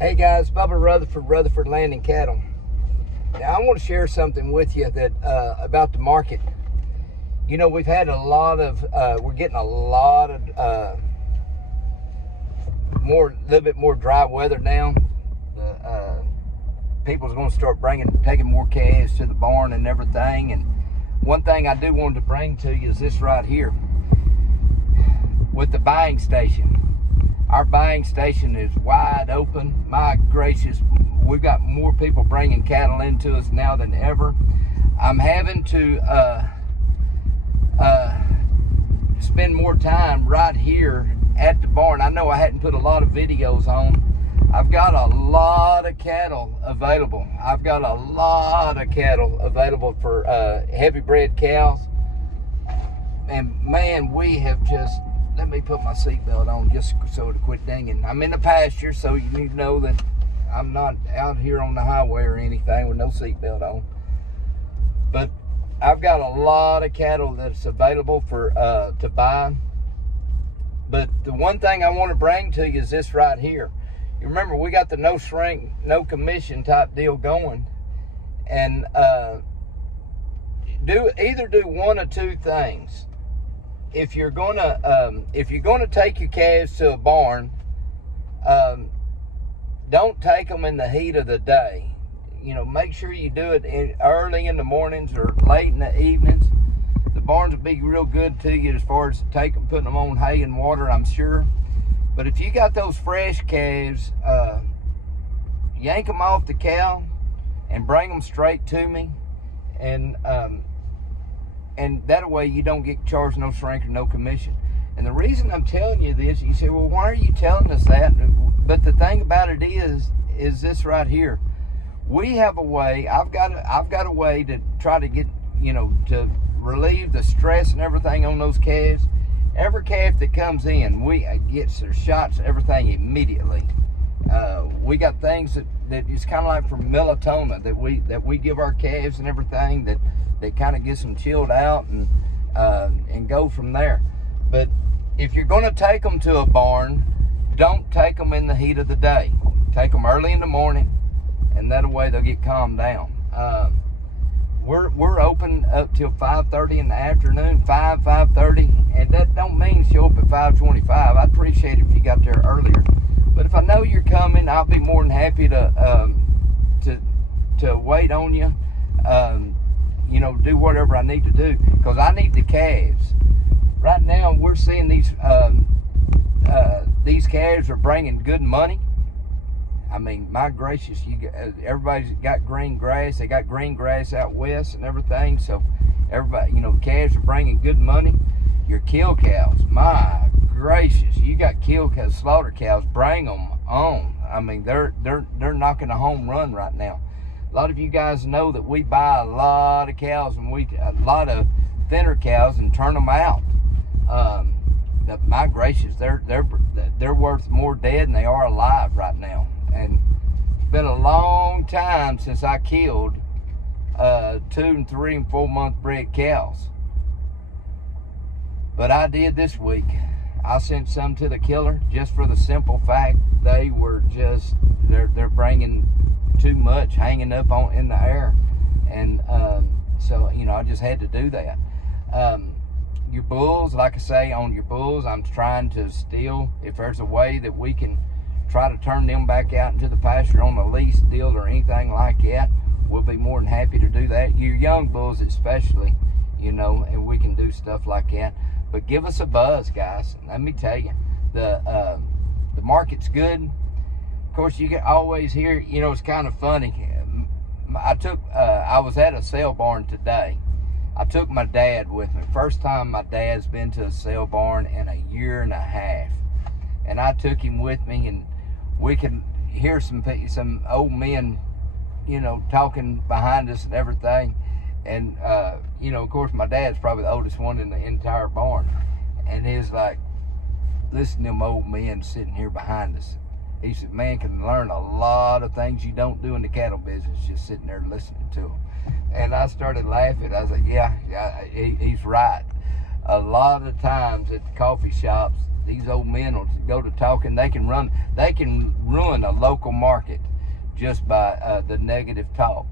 Hey guys, Bubba Rutherford, Rutherford Land and Cattle. Now I want to share something with you that about the market. You know, we've had a lot of, we're getting a lot of a little bit more dry weather now. People's going to start taking more calves to the barn and everything. And one thing I do want to bring to you is this right here with the buying station. Our buying station is wide open. My gracious, we've got more people bringing cattle into us now than ever. I'm having to spend more time right here at the barn. I know I hadn't put a lot of videos on. I've got a lot of cattle available. I've got a lot of cattle available for heavy bred cows. And man, we have just, let me put my seatbelt on just so to quit dinging. I'm in the pasture, so you need to know that I'm not out here on the highway or anything with no seatbelt on. But I've got a lot of cattle that's available for to buy. But the one thing I want to bring to you is this right here. You remember, we got the no shrink, no commission type deal going. And either do one or two things. If you're gonna take your calves to a barn, don't take them in the heat of the day. You know, make sure you do it early in the mornings or late in the evenings. The barns will be real good to you as far as putting them on hay and water, I'm sure. But if you got those fresh calves, yank them off the cow and bring them straight to me, and that way you don't get charged no shrink or no commission. And the reason I'm telling you this, you say, well, why are you telling us that? But the thing about it is this right here. We have a way, I've got a way to try to get, you know, to relieve the stress and everything on those calves. Every calf that comes in, we get their shots, everything immediately. We got things that is kind of like for melatonin that we give our calves and everything that kind of gets them chilled out and go from there. But if you're going to take them to a barn, don't take them in the heat of the day. Take them early in the morning, and that way they'll get calmed down. We're open up till 5:30 in the afternoon, 5:30, and that don't mean show up at 5:25. I'd appreciate it if you got there earlier. But if I know you're coming, I'll be more than happy to wait on you. You know, do whatever I need to do, because I need the calves. Right now, we're seeing these calves are bringing good money. I mean, my gracious, everybody's got green grass. They got green grass out west and everything. So everybody, you know, the calves are bringing good money. Your kill cows, my gracious, you got kill cows, slaughter cows. Bring them on. I mean, they're knocking a home run right now. A lot of you guys know that we buy a lot of cows and a lot of thinner cows and turn them out. My gracious, they're worth more dead than they are alive right now. And it's been a long time since I killed 2 and 3 and 4 month bred cows. But I did this week. I sent some to the killer just for the simple fact they were just, they're bringing too much, hanging up in the air. And so, you know, I just had to do that. Your bulls, like I say, on your bulls, I'm trying to still, if there's a way that we can try to turn them back out into the pasture on a lease deal or anything like that, we'll be more than happy to do that. Your young bulls especially, you know, and we can do stuff like that. But give us a buzz, guys. Let me tell you, the market's good. Of course, you can always hear, you know, it's kind of funny. I was at a sale barn today. I took my dad with me. First time my dad's been to a sale barn in a year and a half. And I took him with me, and we could hear some old men, you know, talking behind us and everything. And, you know, of course, my dad's probably the oldest one in the entire barn. And he's like, listen to them old men sitting here behind us. He said, man can learn a lot of things you don't do in the cattle business just sitting there listening to them. And I started laughing. I was like, yeah, he's right. a lot of times at the coffee shops, these old men will go to talking. They can ruin a local market just by the negative talk.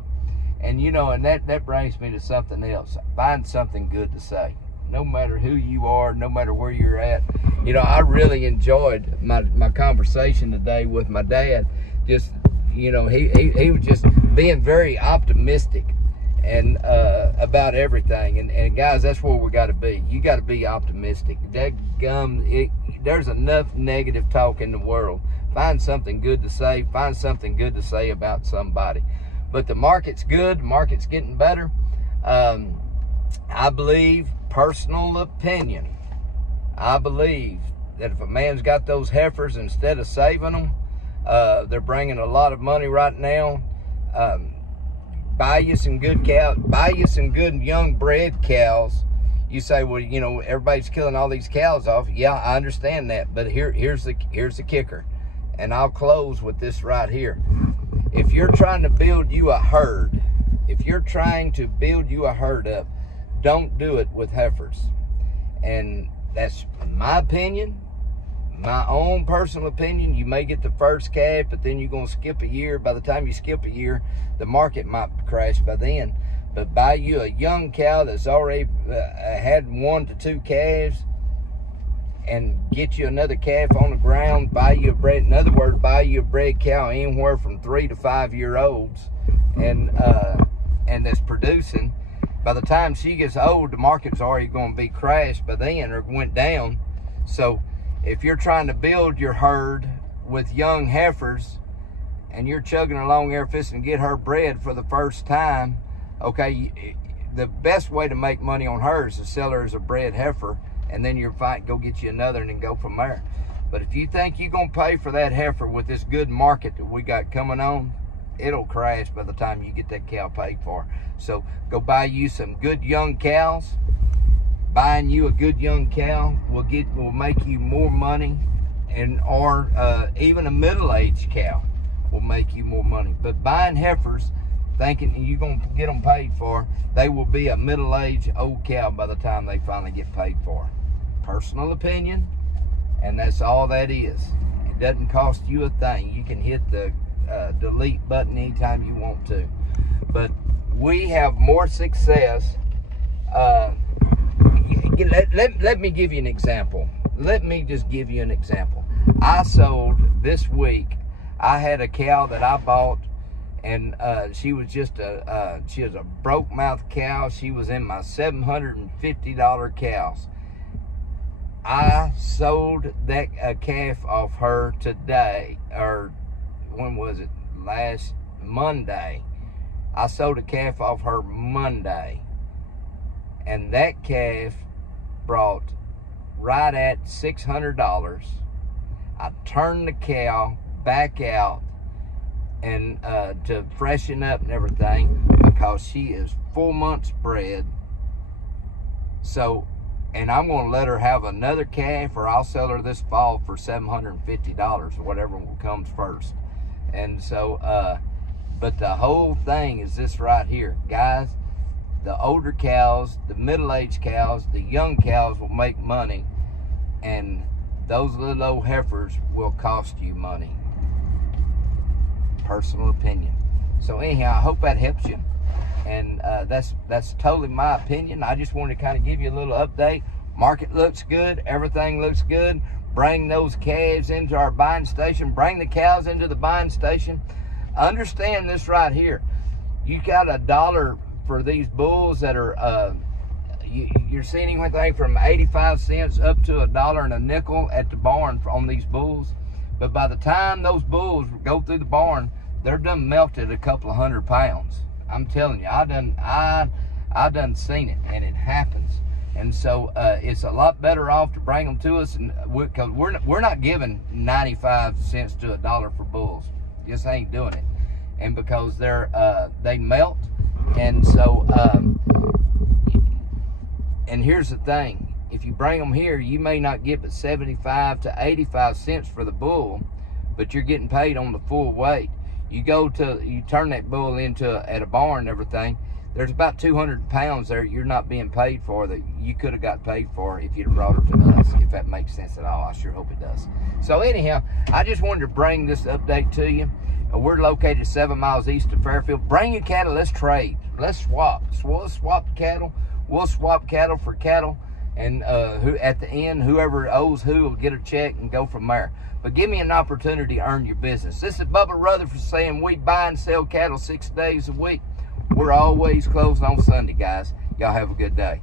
And you know, and that brings me to something else. Find something good to say. No matter who you are, no matter where you're at. You know, I really enjoyed my conversation today with my dad. Just, you know, he was just being very optimistic and about everything. And guys, that's where we got to be. You got to be optimistic. There's enough negative talk in the world. Find something good to say. Find something good to say about somebody. But the market's good. The market's getting better. I believe, personal opinion, I believe that if a man's got those heifers, instead of saving them, they're bringing a lot of money right now. Buy you some good cows, buy you some good young bred cows. You say, well, you know, everybody's killing all these cows off. Yeah, I understand that, but here's the kicker, and I'll close with this right here. If you're trying to build you a herd, up, don't do it with heifers. And that's my opinion, my own personal opinion. You may get the first calf, but then you're going to skip a year. By the time you skip a year, the market might crash by then. But buy you a young cow that's already had 1 to 2 calves, and get you another calf on the ground. Buy you a bred, in other words, buy you a bred cow anywhere from 3 to 5 year olds, and that's producing. By the time she gets old, the market's already going to be crashed by then or went down. So if you're trying to build your herd with young heifers and you're chugging along there fixing to get her bred for the first time, okay, the best way to make money on her is to sell her as a bred heifer, and then you're fine, go get you another and then go from there. But if you think you're going to pay for that heifer with this good market that we got coming on, it'll crash by the time you get that cow paid for. So go buy you some good young cows. Buying you a good young cow will make you more money, or even a middle-aged cow will make you more money. But buying heifers, thinking you're going to get them paid for, they will be a middle-aged old cow by the time they finally get paid for. Personal opinion, and that's all that is. It doesn't cost you a thing. You can hit the delete button anytime you want to. But we have more success. Let me give you an example. Let me just give you an example. I sold this week, I had a cow that I bought, and she was just she was a broke mouth cow. She was in my $750 cows. I sold that calf off her today, or when was it? Last Monday. I sold a calf off her Monday, and that calf brought right at $600. I turned the cow back out and to freshen up and everything, because she is 4 months bred. So, and I'm going to let her have another calf, or I'll sell her this fall for $750, or whatever comes first. And so, but the whole thing is this right here, guys. The older cows, the middle-aged cows, the young cows will make money, and those little old heifers will cost you money. Personal opinion. So anyhow, I hope that helps you, and that's totally my opinion. I just wanted to kind of give you a little update. Market looks good, everything looks good. Bring those calves into our buying station. Bring the cows into the buying station. Understand this right here. You got $1 for these bulls that are, you're seeing anything from 85 cents up to $1 and a nickel at the barn on these bulls. But by the time those bulls go through the barn, they're done melted a couple of 100 pounds. I'm telling you, I done seen it, and it happens. And so it's a lot better off to bring them to us, and because we're not giving 95 cents to $1 for bulls. Just ain't doing it. And because they melt, and so and here's the thing: if you bring them here, you may not get but 75 to 85 cents for the bull, but you're getting paid on the full weight. You turn that bull into at a barn and everything, there's about 200 pounds there you're not being paid for that you could have got paid for if you'd have brought her to us, if that makes sense at all. I sure hope it does. So anyhow, I just wanted to bring this update to you. We're located 7 miles east of Fairfield. Bring your cattle, let's trade. Let's swap. We'll swap cattle. We'll swap cattle for cattle. And who at the end, whoever owes who will get a check and go from there. But give me an opportunity to earn your business. This is Bubba Rutherford saying we buy and sell cattle 6 days a week. We're always closed on Sunday, guys. Y'all have a good day.